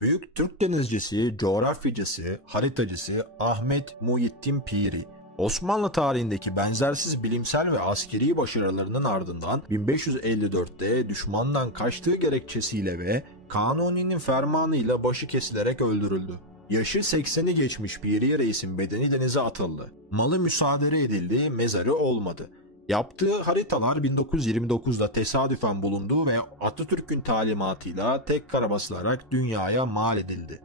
Büyük Türk denizcisi, coğrafyacısı, haritacısı Ahmet Muhittin Piri, Osmanlı tarihindeki benzersiz bilimsel ve askeri başarılarının ardından 1554'te düşmandan kaçtığı gerekçesiyle ve Kanuni'nin fermanıyla başı kesilerek öldürüldü. Yaşı 80'i geçmiş Piri Reis'in bedeni denize atıldı. Malı müsaade edildi, mezarı olmadı. Yaptığı haritalar 1929'da tesadüfen bulundu ve Atatürk'ün talimatıyla tek kara basılarak dünyaya mal edildi.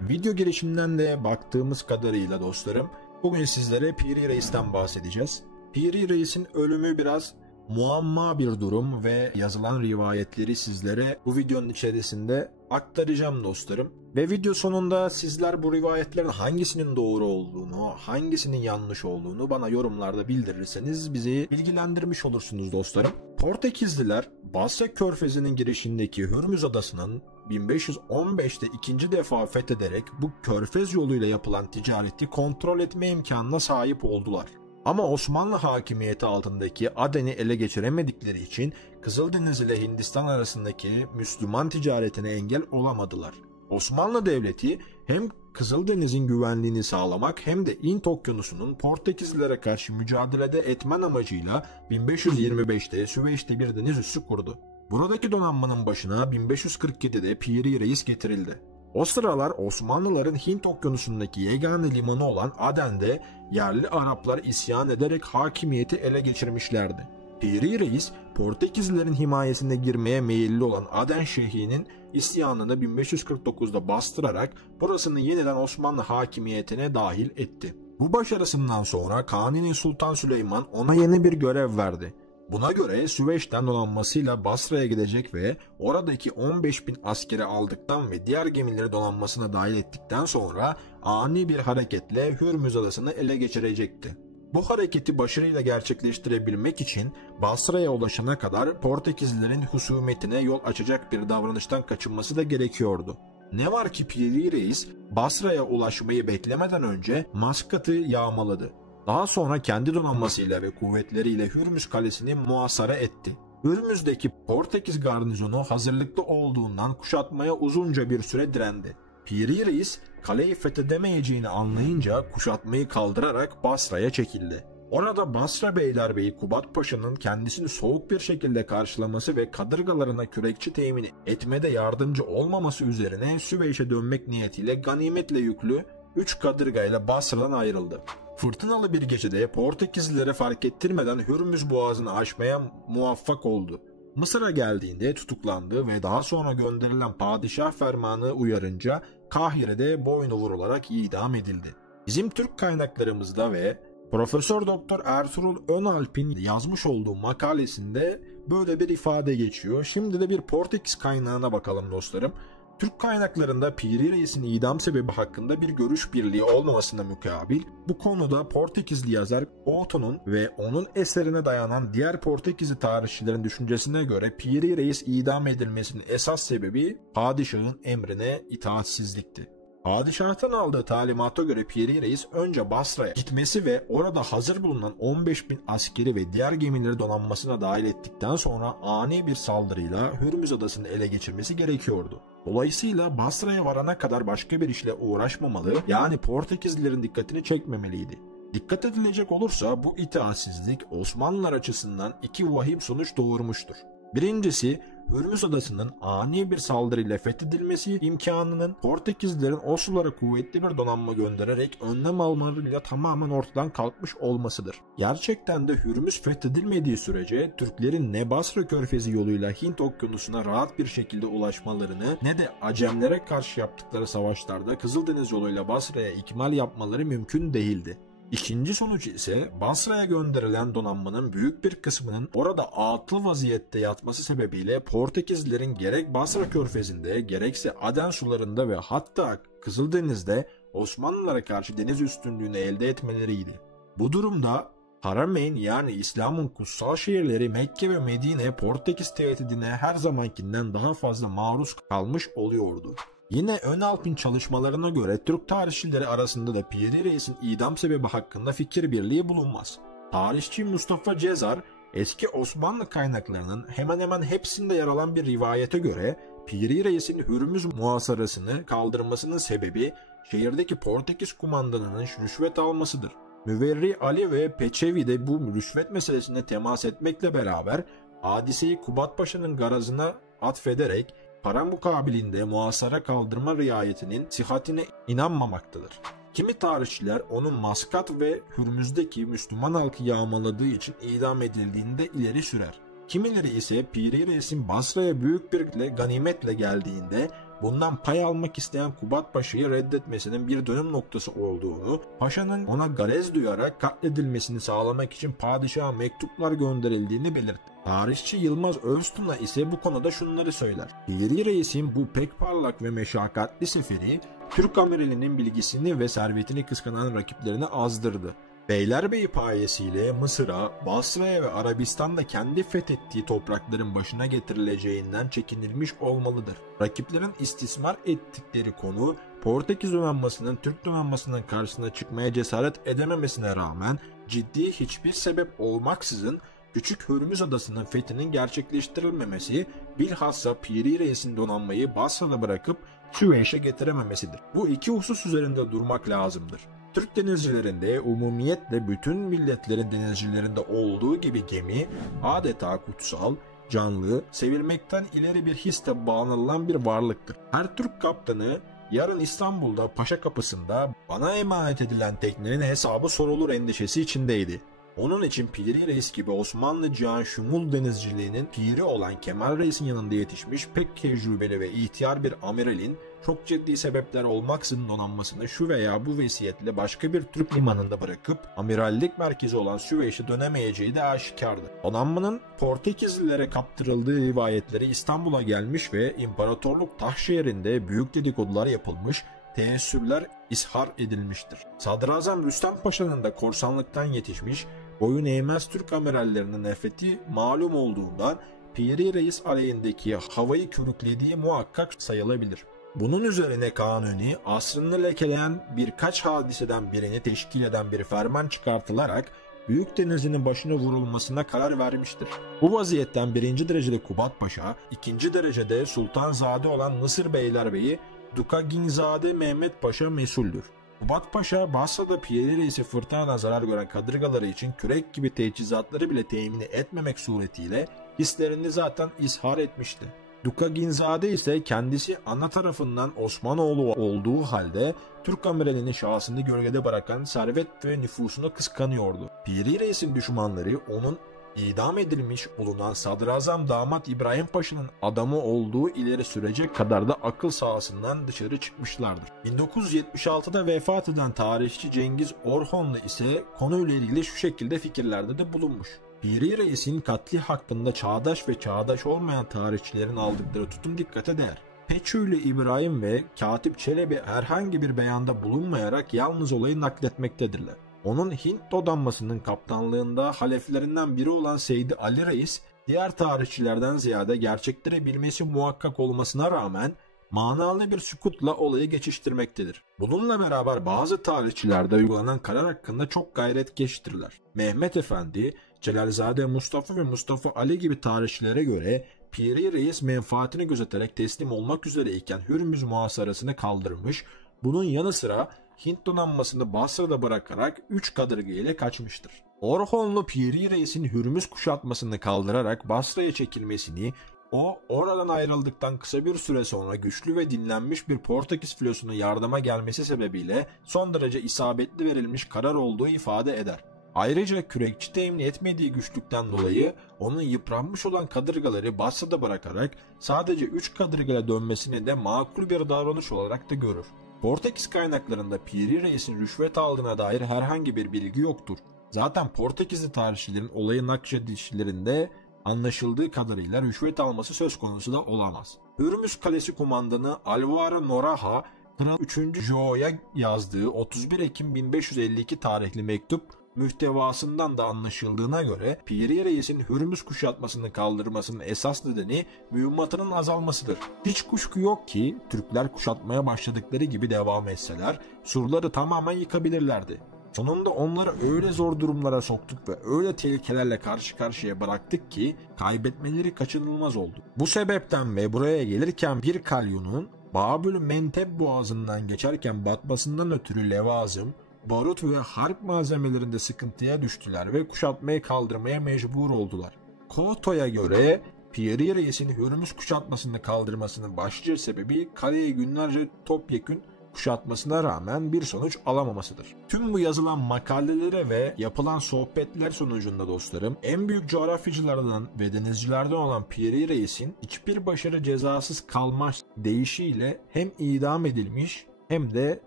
Video girişinden de baktığımız kadarıyla dostlarım, bugün sizlere Piri Reis'ten bahsedeceğiz. Piri Reis'in ölümü biraz muamma bir durum ve yazılan rivayetleri sizlere bu videonun içerisinde aktaracağım dostlarım. Ve video sonunda sizler bu rivayetlerin hangisinin doğru olduğunu, hangisinin yanlış olduğunu bana yorumlarda bildirirseniz bizi bilgilendirmiş olursunuz dostlarım. Portekizliler Basra Körfezi'nin girişindeki Hürmüz Adası'nın 1515'te ikinci defa fethederek bu körfez yoluyla yapılan ticareti kontrol etme imkanına sahip oldular. Ama Osmanlı hakimiyeti altındaki Aden'i ele geçiremedikleri için Kızıldeniz ile Hindistan arasındaki Müslüman ticaretine engel olamadılar. Osmanlı Devleti hem Kızıldeniz'in güvenliğini sağlamak hem de Hint Okyanusu'nun Portekizlilere karşı mücadelede etmen amacıyla 1525'te Süveyş'te bir deniz üssü kurdu. Buradaki donanmanın başına 1547'de Piri Reis getirildi. O sıralar Osmanlıların Hint Okyanusu'ndaki yegane limanı olan Aden'de yerli Araplar isyan ederek hakimiyeti ele geçirmişlerdi. Piri Reis, Portekizlilerin himayesine girmeye meyilli olan Aden Şeyhi'nin isyanını 1549'da bastırarak burasını yeniden Osmanlı hakimiyetine dahil etti. Bu başarısından sonra Kanuni Sultan Süleyman ona yeni bir görev verdi. Buna göre Süveyş'ten donanmasıyla Basra'ya gidecek ve oradaki 15.000 askeri aldıktan ve diğer gemileri donanmasına dahil ettikten sonra ani bir hareketle Hürmüz Adası'nı ele geçirecekti. Bu hareketi başarıyla gerçekleştirebilmek için Basra'ya ulaşana kadar Portekizlilerin husumetine yol açacak bir davranıştan kaçınması da gerekiyordu. Ne var ki Piri Reis Basra'ya ulaşmayı beklemeden önce Maskat'ı yağmaladı. Daha sonra kendi donanmasıyla ve kuvvetleriyle Hürmüz Kalesi'ni muhasara etti. Hürmüz'deki Portekiz garnizonu hazırlıklı olduğundan kuşatmaya uzunca bir süre direndi. Piri Reis kaleyi fethedemeyeceğini anlayınca kuşatmayı kaldırarak Basra'ya çekildi. Orada Basra Beylerbeyi Kubat Paşa'nın kendisini soğuk bir şekilde karşılaması ve kadırgalarına kürekçi temin etmede yardımcı olmaması üzerine Süveyş'e dönmek niyetiyle ganimetle yüklü 3 kadırgayla Basra'dan ayrıldı. Fırtınalı bir gecede Portekizlilere fark ettirmeden Hürmüz Boğazı'nı aşmaya muvaffak oldu. Mısır'a geldiğinde tutuklandı ve daha sonra gönderilen padişah fermanı uyarınca Kahire'de boynu vurularak idam edildi. Bizim Türk kaynaklarımızda ve Profesör Doktor Ertuğrul Önalp'in yazmış olduğu makalesinde böyle bir ifade geçiyor. Şimdi de bir Portekiz kaynağına bakalım dostlarım. Türk kaynaklarında Piri Reis'in idam sebebi hakkında bir görüş birliği olmamasına mukabil, bu konuda Portekizli yazar Couto'nun ve onun eserine dayanan diğer Portekizli tarihçilerin düşüncesine göre Piri Reis idam edilmesinin esas sebebi padişahın emrine itaatsizlikti. Padişahtan aldığı talimata göre Piri Reis önce Basra'ya gitmesi ve orada hazır bulunan 15.000 askeri ve diğer gemileri donanmasına dahil ettikten sonra ani bir saldırıyla Hürmüz Adası'nı ele geçirmesi gerekiyordu. Dolayısıyla Basra'ya varana kadar başka bir işle uğraşmamalı, yani Portekizlilerin dikkatini çekmemeliydi. Dikkat edilecek olursa bu itaatsizlik Osmanlılar açısından iki vahim sonuç doğurmuştur. Birincisi, Hürmüz Adası'nın ani bir saldırıyla fethedilmesi imkanının Portekizlilerin o sulara kuvvetli bir donanma göndererek önlem almalarıyla tamamen ortadan kalkmış olmasıdır. Gerçekten de Hürmüz fethedilmediği sürece Türklerin ne Basra Körfezi yoluyla Hint Okyanusu'na rahat bir şekilde ulaşmalarını ne de Acemlere karşı yaptıkları savaşlarda Kızıldeniz yoluyla Basra'ya ikmal yapmaları mümkün değildi. İkinci sonuç ise Basra'ya gönderilen donanmanın büyük bir kısmının orada atıl vaziyette yatması sebebiyle Portekizlilerin gerek Basra Körfezi'nde gerekse Aden sularında ve hatta Kızıldeniz'de Osmanlılara karşı deniz üstünlüğünü elde etmeleriydi. Bu durumda Harameyn, yani İslam'ın kutsal şehirleri Mekke ve Medine Portekiz tehdidine her zamankinden daha fazla maruz kalmış oluyordu. Yine Önalp'in çalışmalarına göre Türk tarihçileri arasında da Piri Reis'in idam sebebi hakkında fikir birliği bulunmaz. Tarihçi Mustafa Cezar, eski Osmanlı kaynaklarının hemen hemen hepsinde yer alan bir rivayete göre Piri Reis'in Hürmüz muhasarasını kaldırmasının sebebi şehirdeki Portekiz kumandanının rüşvet almasıdır. Müverri Ali ve Peçevi de bu rüşvet meselesine temas etmekle beraber hadiseyi Kubat Paşa'nın garazına atfederek para mukabilinde muhasara kaldırma riayetinin sıhhatine inanmamaktadır. Kimi tarihçiler onun Maskat ve Hürmüz'deki Müslüman halkı yağmaladığı için idam edildiğini de ileri sürer. Kimileri ise Piri Reis'in Basra'ya büyük bir ganimetle geldiğinde bundan pay almak isteyen Kubat Paşa'yı reddetmesinin bir dönüm noktası olduğunu, Paşa'nın ona garez duyarak katledilmesini sağlamak için padişaha mektuplar gönderildiğini belirtti. Tarihçi Yılmaz Öztuna ise bu konuda şunları söyler. Piri Reis'in bu pek parlak ve meşakkatli seferi, Türk amiralinin bilgisini ve servetini kıskanan rakiplerini azdırdı. Beylerbeyi payesiyle Mısır'a, Basra'ya ve Arabistan'da kendi fethettiği toprakların başına getirileceğinden çekinilmiş olmalıdır. Rakiplerin istismar ettikleri konu, Portekiz donanmasının Türk donanmasının karşısına çıkmaya cesaret edememesine rağmen ciddi hiçbir sebep olmaksızın Küçük Hürmüz Adası'nın fethinin gerçekleştirilmemesi, bilhassa Piri Reis'in donanmayı Basra'da bırakıp Süveyş'e getirememesidir. Bu iki husus üzerinde durmak lazımdır. Türk denizcilerinde umumiyetle bütün milletlerin denizcilerinde olduğu gibi gemi adeta kutsal, canlı, sevilmekten ileri bir hisle bağlanılan bir varlıktır. Her Türk kaptanı yarın İstanbul'da Paşa Kapısı'nda bana emanet edilen teknenin hesabı sorulur endişesi içindeydi. Onun için Piri Reis gibi Osmanlı Cihan Şumul denizciliğinin piri olan Kemal Reis'in yanında yetişmiş pek tecrübeli ve ihtiyar bir amiralin çok ciddi sebepler olmaksızın donanmasını şu veya bu vesiyetle başka bir Türk limanında bırakıp amirallik merkezi olan Süveyş'e dönemeyeceği de aşikardı. Donanmanın Portekizlilere kaptırıldığı rivayetleri İstanbul'a gelmiş ve imparatorluk taht şehrinde büyük dedikodular yapılmış, teessürler ishar edilmiştir. Sadrazam Rüstem Paşa'nın da korsanlıktan yetişmiş, boyun eğmez Türk amirallerinin nefreti malum olduğundan Piri Reis aleyhindeki havayı körüklediği muhakkak sayılabilir. Bunun üzerine Kanuni asrını lekeleyen birkaç hadiseden birini teşkil eden bir ferman çıkartılarak Büyük Denizli'nin başına vurulmasına karar vermiştir. Bu vaziyetten 1. derecede Kubat Paşa, 2. derecede Sultanzade olan Mısır Beylerbeyi Dukaginzade Mehmet Paşa mesuldür. Kubat Paşa, Basra'da Piri Reis'i fırtınadan zarar gören kadırgaları için kürek gibi teçhizatları bile temin etmemek suretiyle hislerini zaten ishar etmişti. Dukaginzade ise kendisi ana tarafından Osmanoğlu olduğu halde Türk amiralinin şahsını gölgede bırakan servet ve nüfusunu kıskanıyordu. Piri Reis'in düşmanları onun idam edilmiş bulunan Sadrazam Damat İbrahim Paşa'nın adamı olduğu ileri sürecek kadar da akıl sahasından dışarı çıkmışlardır. 1976'da vefat eden tarihçi Cengiz Orhonlu ise konuyla ilgili şu şekilde fikirlerde de bulunmuş. Piri Reis'in katli hakkında çağdaş ve çağdaş olmayan tarihçilerin aldıkları tutum dikkate değer. Peçhülü İbrahim ve Katip Çelebi herhangi bir beyanda bulunmayarak yalnız olayı nakletmektedirler. Onun Hint donanmasının kaptanlığında haleflerinden biri olan Seydi Ali Reis, diğer tarihçilerden ziyade gerçekleri bilmesi muhakkak olmasına rağmen manalı bir sükutla olayı geçiştirmektedir. Bununla beraber bazı tarihçilerde uygulanan karar hakkında çok gayretkeştirler. Mehmet Efendi, Celalzade Mustafa ve Mustafa Ali gibi tarihçilere göre Piri Reis menfaatini gözeterek teslim olmak üzereyken Hürmüz muhasarasını kaldırmış, bunun yanı sıra Hint donanmasını Basra'da bırakarak 3 kadırga ile kaçmıştır. Orhonlu Piri Reis'in Hürmüz kuşatmasını kaldırarak Basra'ya çekilmesini, o oradan ayrıldıktan kısa bir süre sonra güçlü ve dinlenmiş bir Portekiz filosuna yardıma gelmesi sebebiyle son derece isabetli verilmiş karar olduğu ifade eder. Ayrıca kürekçi temin etmediği güçlükten dolayı onun yıpranmış olan kadırgaları Basra'da bırakarak sadece 3 kadırgaya dönmesini de makul bir davranış olarak da görür. Portekiz kaynaklarında Piri Reis'in rüşvet aldığına dair herhangi bir bilgi yoktur. Zaten Portekizli tarihçilerin olayı nakşedişlerinde anlaşıldığı kadarıyla rüşvet alması söz konusu da olamaz. Hürmüz Kalesi kumandanı Alvaro Noraha, Kral 3. Joa'ya yazdığı 31 Ekim 1552 tarihli mektup mühtevasından da anlaşıldığına göre Piri Reis'in Hürmüz kuşatmasını kaldırmasının esas nedeni mühimmatının azalmasıdır. Hiç kuşku yok ki Türkler kuşatmaya başladıkları gibi devam etseler surları tamamen yıkabilirlerdi. Sonunda onları öyle zor durumlara soktuk ve öyle tehlikelerle karşı karşıya bıraktık ki kaybetmeleri kaçınılmaz oldu. Bu sebepten ve buraya gelirken bir kalyonun Babül Menteb boğazından geçerken batmasından ötürü levazım, barut ve harp malzemelerinde sıkıntıya düştüler ve kuşatmayı kaldırmaya mecbur oldular. Koto'ya göre Piri Reis'in Hürmüz kuşatmasını kaldırmasının başlıca sebebi kaleyi günlerce topyekün kuşatmasına rağmen bir sonuç alamamasıdır. Tüm bu yazılan makalelere ve yapılan sohbetler sonucunda dostlarım, en büyük coğrafyacılardan ve denizcilerden olan Piri Reis'in hiçbir başarı cezasız kalma deyişiyle hem idam edilmiş hem de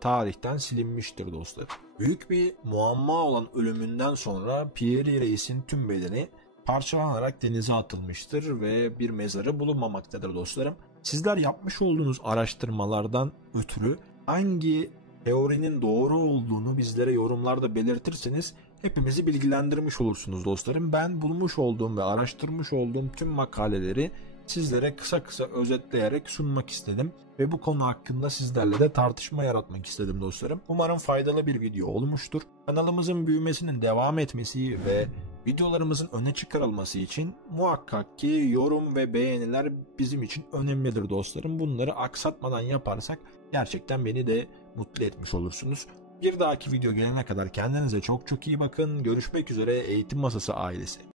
tarihten silinmiştir dostlar. Büyük bir muamma olan ölümünden sonra Piri Reis'in tüm bedeni parçalanarak denize atılmıştır ve bir mezarı bulunmamaktadır dostlarım. Sizler yapmış olduğunuz araştırmalardan ötürü hangi teorinin doğru olduğunu bizlere yorumlarda belirtirseniz hepimizi bilgilendirmiş olursunuz dostlarım. Ben bulmuş olduğum ve araştırmış olduğum tüm makaleleri sizlere kısa kısa özetleyerek sunmak istedim ve bu konu hakkında sizlerle de tartışma yaratmak istedim dostlarım. Umarım faydalı bir video olmuştur. Kanalımızın büyümesinin devam etmesi ve videolarımızın öne çıkarılması için muhakkak ki yorum ve beğeniler bizim için önemlidir dostlarım. Bunları aksatmadan yaparsak gerçekten beni de mutlu etmiş olursunuz. Bir dahaki video gelene kadar kendinize çok çok iyi bakın. Görüşmek üzere Eğitim Masası ailesi.